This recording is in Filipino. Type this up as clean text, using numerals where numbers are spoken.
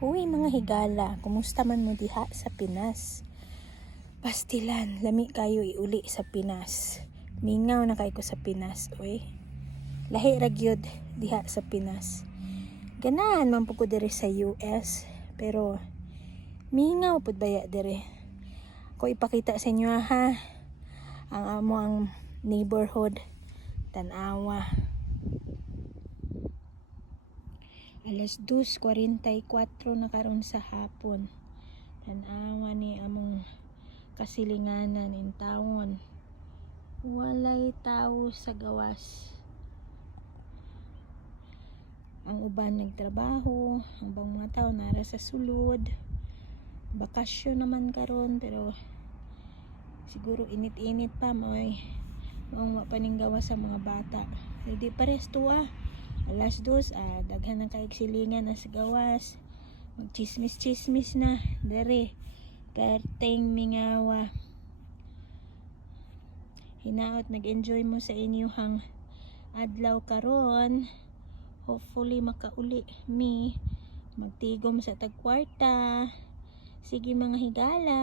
Uy mga higala, kumusta man mo diha sa Pinas? Pastilan, lami kayo iuli sa Pinas. Mingaw na kayo ko sa Pinas, uy. Lahi ra gyud diha sa Pinas. Ganahan man pud ko diri sa US, pero mingaw pud baya diri. Ko ipakita sa inyo ha, ang amo ang neighborhood, Tan-awa. Alas 2:44 na karon sa hapon. Tan-awa ni among kasilinganan in tawon. Walay tao sa gawas. Ang uban nagtrabaho, ang bang mga tao nara sa sulod. Bakasyon naman karon, pero siguro init-init pa mo'y maong mapaning gawas sa mga bata. Hindi pares tuwa. Alas 2, daghan ng kaiksilingan na sa gawas. Magchismis-chismis na dere. Perteng mingawa. Hinaot nag-enjoy mo sa inyong adlaw karon. Hopefully makauli mi. Magtigom sa tagkwarta. Sige mga higala.